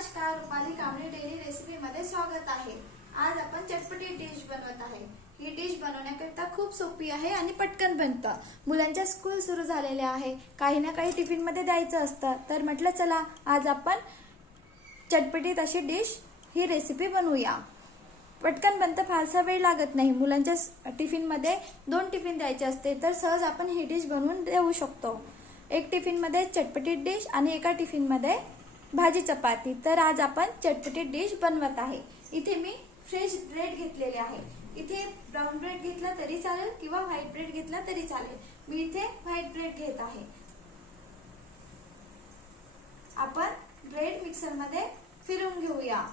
नमस्कार, Rupali Kamble daily recipe मध्ये स्वागत आहे। आज आपण चटपटी डिश बनवत आहे। ही डिश बनवण्याकरिता खूप सोपी आहे आणि पटकन बनतं। मुलांच्या स्कूल सुरू झालेले आहे, काही ना काही टिफिन मध्ये द्यायचं असतं, तर म्हटलं चला आज आपण चटपटीत अशी डिश ही रेसिपी बनवूया। पटकन बनतं, फारसा वेळ लागत नाही। मुलांच्या टिफिन मध्ये 2 टिफिन द्यायचे असते, तर सहज आपण ही डिश बनवून देऊ शकतो। एक टिफिन मध्ये चटपटीत डिश आणि एका टिफिन मध्ये भाजी चपाती। तर आज आपण चटपटीत डिश बनवत आहे। इथे मी फ्रेश ब्रेड घेतलेले आहे। इथे ब्राउन ब्रेड घेतला तरी चालेल किंवा व्हाईट ब्रेड घेतला तरी चालेल। मी इथे व्हाईट ब्रेड घेत आहे। आपण ब्रेड मिक्सर मध्ये फिरवून घेऊया।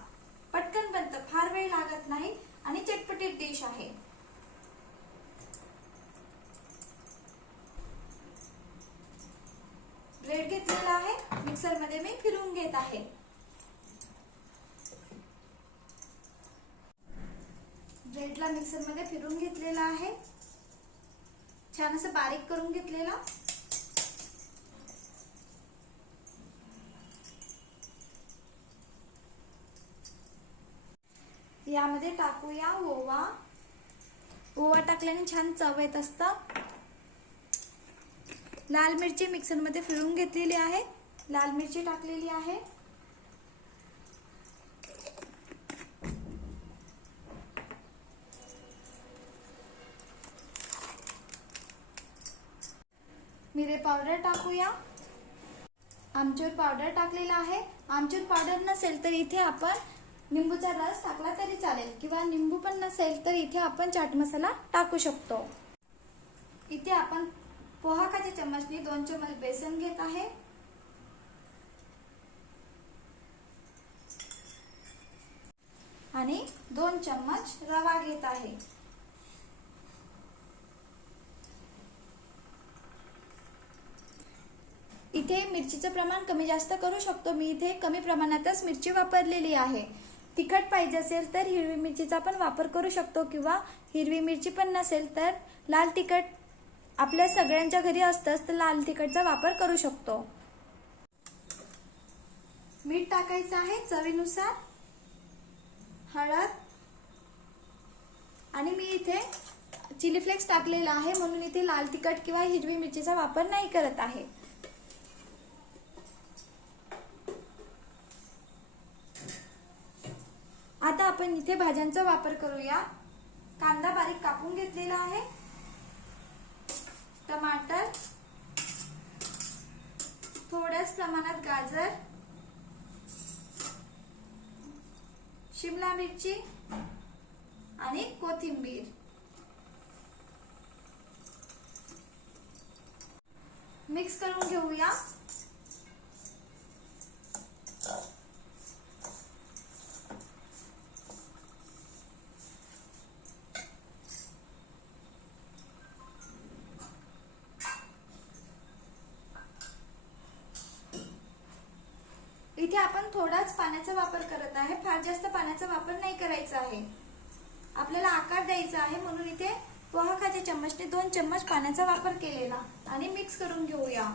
पटकन बनतं, फार वेळ लागत नाही आणि चटपटीत डिश आहे। ब्रेड घेतलेला आहे, मिक्सर मध्ये मी फिरवून घेत आहे। ब्रेडला मिक्सर मध्ये फिरवून घेतलेला आहे, छान असं बारीक करून घेतलेला। यामध्ये टाकूया ओवा। ओवा टाकल्याने छान चव येत असतं। लाल मिरची मिक्सर मध्ये फिरवून घेतलेली आहे, लाल मिरची टाकलेली आहे। मिरे पावडर टाकूया। आमचूर पावडर टाकलेला आहे। आमचूर पावडर नसेल तर इथे आपण निंबूचा रस टाकला तरी चालेल, किंवा निंबू पण नसेल तर इथे आपण चाट मसाला टाकू शकतो। इथे आपण पोहा खाच्या चम्मचने 2 चम्मच बेसन घेत आहे। आणि 2 चम्मच रवा घेत आहे। इथे मिरचीचं प्रमाण कमी जास्त करू शकतो। मी इथे कमी प्रमाणातच मिरची वापरलेली आहे। तिखट पाहिजे असेल तर हिरवी मिरचीचा पण वापर करू शकतो, किंवा हिरवी मिरची पण नसेल तर लाल तिखट आपल्या सगळ्यांच्या घरी असतंच, तर लाल तिखटचा वापर करू शकतो। मीठ टाकायचं आहे चवीनुसार, हळद, आणि मी इथे चिली फ्लेक्स टाकलेला आहे, म्हणून इथे लाल तिखट किंवा हिरवी मिरचीचा वापर नाही करत आहे। आता आपण इथे भाज्यांचा वापर करूया। कांदा बारीक कापून घेतलेला आहे, टमाटर, थोड्याच प्रमाणात गाजर, शिमला मिरची आणि कोथिंबीर। मिक्स करून घेऊया। इथे आपण थोडाच पाण्याचा वापर करत आहे, फार जास्त पाण्याचा वापर नाही करायचा आहे। आपल्याला आकार द्यायचा आहे, म्हणून इथे पोहा खाच्या चम्मचने 2 चम्मच पाण्याचा वापर केलेला। आणि मिक्स करून घेऊया।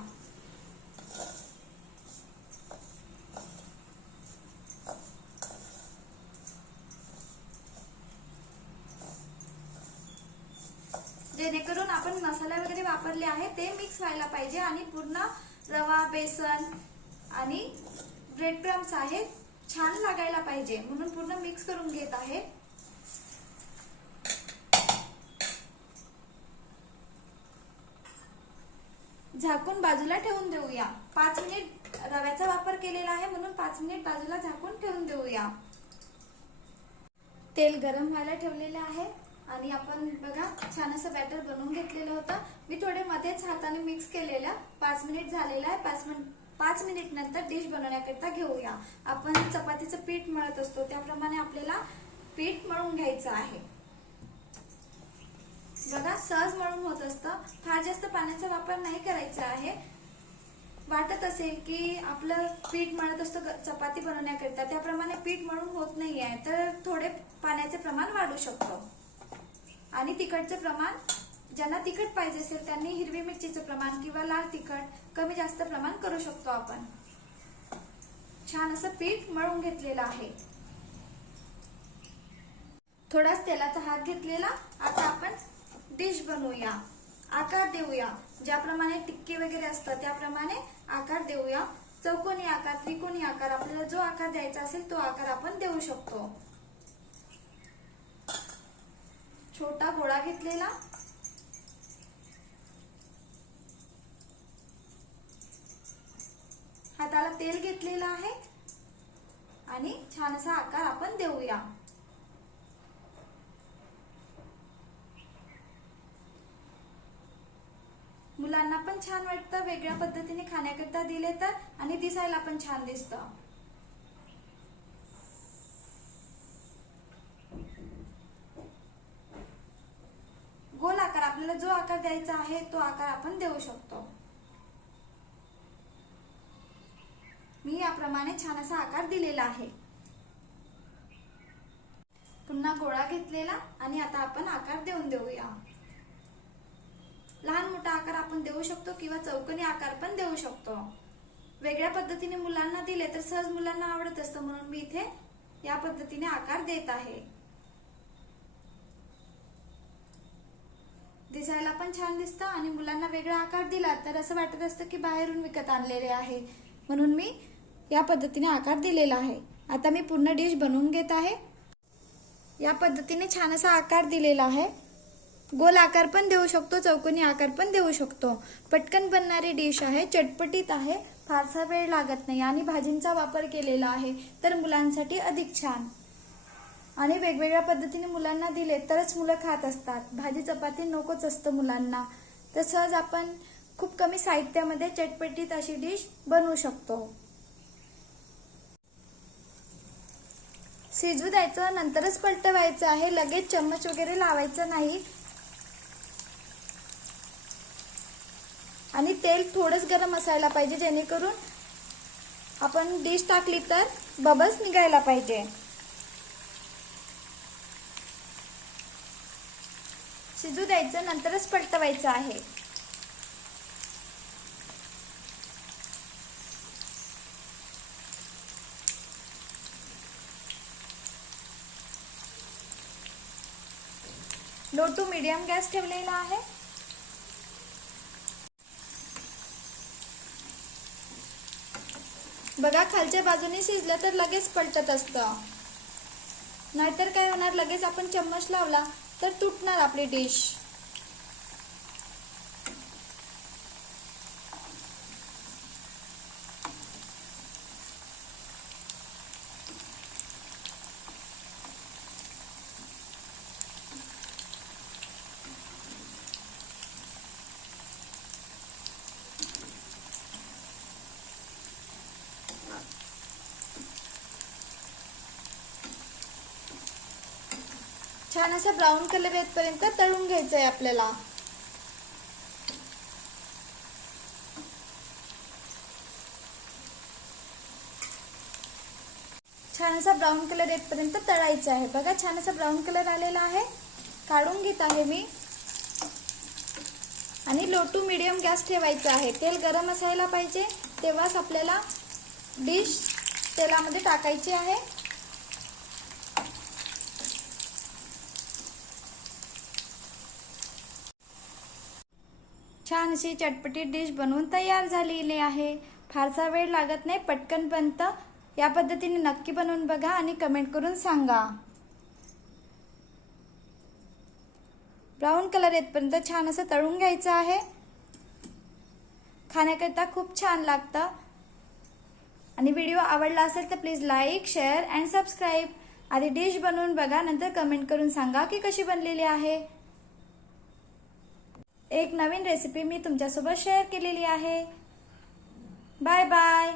जेणेकरून आपण मसाला वगैरे वापरले आहे ते मिक्स व्हायला पाहिजे, आणि पूर्ण रवा, बेसन आणि ब्रेड क्रम्स आहेत छान लागायला पाहिजे, म्हणून पूर्ण मिक्स करून घेत आहे। झाकून बाजूला ठेवून देऊया। 5 मिनिट रव्याचा वापर केलेला आहे, म्हणून 5 मिनिट बाजूला झाकून ठेवून देऊया। तेल गरम व्हायला ठेवलेले आहे, आणि आपण बघा छान असं बॅटर बनवून घेतलेलं होतं। मी थोडे मध्येच हाताने मिक्स केलेलं। 5 मिनिट झालेलं आहे। 5 मिनिट नंतर डिश बनवण्याकरिता घेऊया। आपण चपातीचं पीठ मळत असतो त्याप्रमाणे आपल्याला पीठ मळून घ्यायचं आहे। बघा सहज मळून होत असतं, फार जास्त पाण्याचा वापर नाही करायचा आहे। वाटत असेल की आपलं पीठ मळत असतो चपाती बनवण्याकरिता, त्याप्रमाणे पीठ मळून होत नाही आहे, तर थोडे पाण्याचे प्रमाण वाढू शकतो। आणि तिखटचे प्रमाण, ज्यांना तिखट पाहिजे असेल त्यांनी हिरवी मिरचीचं प्रमाण किंवा लाल तिखट कमी जास्त प्रमाण करू शकतो आपण। छान असं पीठ मळून घेतलेलं आहे. थोडाच तेलाचा हात घेतलेला. आता आपण डिश बनवूया, आकार देऊया. ज्याप्रमाणे टिक्के वगैरे असतात त्याप्रमाणे आकार देऊया. चौकोनी आकार, त्रिकोणी आकार, आपल्याला जो आकार द्यायचा असेल तो आकार आपण देऊ शकतो. छोटा गोळा घेतलेला, हाताला तेल घेतलेलं आहे आणि छान असा आकार आपण देऊया. मुलांना पण छान वाटतं, वेगळ्या पद्धतीने खाण्याकरता दिले तर, आणि दिसायला पण छान दिसतं. गोल आकार, आपल्याला जो आकार द्यायचा आहे तो आकार आपण देऊ शकतो. मी याप्रमाणे छान असा आकार दिलेला आहे. पुन्हा गोळा घेतलेला आणि आता आपण आकार देऊन देऊया. लहान मोठा आकार आपण देऊ शकतो किंवा चौकोनी आकार पण देऊ शकतो. वेगळ्या पद्धतीने मुलांना दिले तर सहज मुलांना आवडत असतं, म्हणून मी इथे या पद्धतीने आकार देत आहे. दिसायला पण छान दिसतं आणि मुलांना वेगळा आकार दिला तर असं वाटत असतं की बाहेरून विकत आणलेले आहे, म्हणून मी या पद्धतीने आकार दिलेला आहे. आता मी पूर्ण डिश बनवून घेत आहे. या पद्धतीने छान असा आकार दिलेला आहे. गोल आकार पण देऊ शकतो, चौकोनी आकार पण देऊ शकतो. पटकन बनणारी डिश आहे, चटपटीत आहे, फारसा वेळ लागत नाही आणि भाजींचा वापर केलेला आहे तर मुलांसाठी अधिक छान. आणि वेगवेगळ्या पद्धतीने मुलांना दिले तरच मुलं खात असतात. भाजी चपाती नकोच असतं मुलांना, तर सहज आपण खूप कमी साहित्यामध्ये चटपटीत अशी डिश बनवू शकतो. शिजू द्यायचं, नंतरच पलटवायचं आहे, लगेच चम्मच वगैरे लावायचं नाही. आणि तेल थोडंच गरम असायला पाहिजे, जेणेकरून आपण डिश टाकली तर बबल्स निघायला पाहिजे. शिजू द्यायचं, नंतरच पलटवायचं आहे. लो टू मीडियम गॅस ठेवलेला आहे. बघा, खालच्या बाजूने शिजलं तर लगेच पलटत असतं, नाहीतर काय होणार, लगेच आपण चम्मच लावला तर तुटणार आपली डिश. छान असं ब्राऊन कलर येतपर्यंत तळून घ्यायचं आहे आपल्याला. छान असा ब्राऊन कलर येतपर्यंत तळायचं आहे. बघा, छान असा ब्राऊन कलर आलेला आहे. काढून घेत आहे मी. आणि लो टू मीडियम गॅस ठेवायचा आहे. तेल गरम असायला पाहिजे, तेव्हाच आपल्याला डिश तेलामध्ये टाकायची आहे. छान अशी चटपटीत डिश बनवून तयार झालेली आहे. फारसा वेळ लागत नाही, पटकन बनतं. या पद्धतीने नक्की बनवून बघा आणि कमेंट करून सांगा. ब्राऊन कलर येतपर्यंत छान असं तळून घ्यायचं आहे. खाण्याकरता खूप छान लागतं. आणि व्हिडिओ आवडला असेल तर please like, share and subscribe. आधी डिश बनवून बघा, नंतर कमेंट करून सांगा की कशी बनलेली आहे. एक नवीन रेसिपी मी तुमच्यासोबत शेअर केलेली आहे. Bye bye.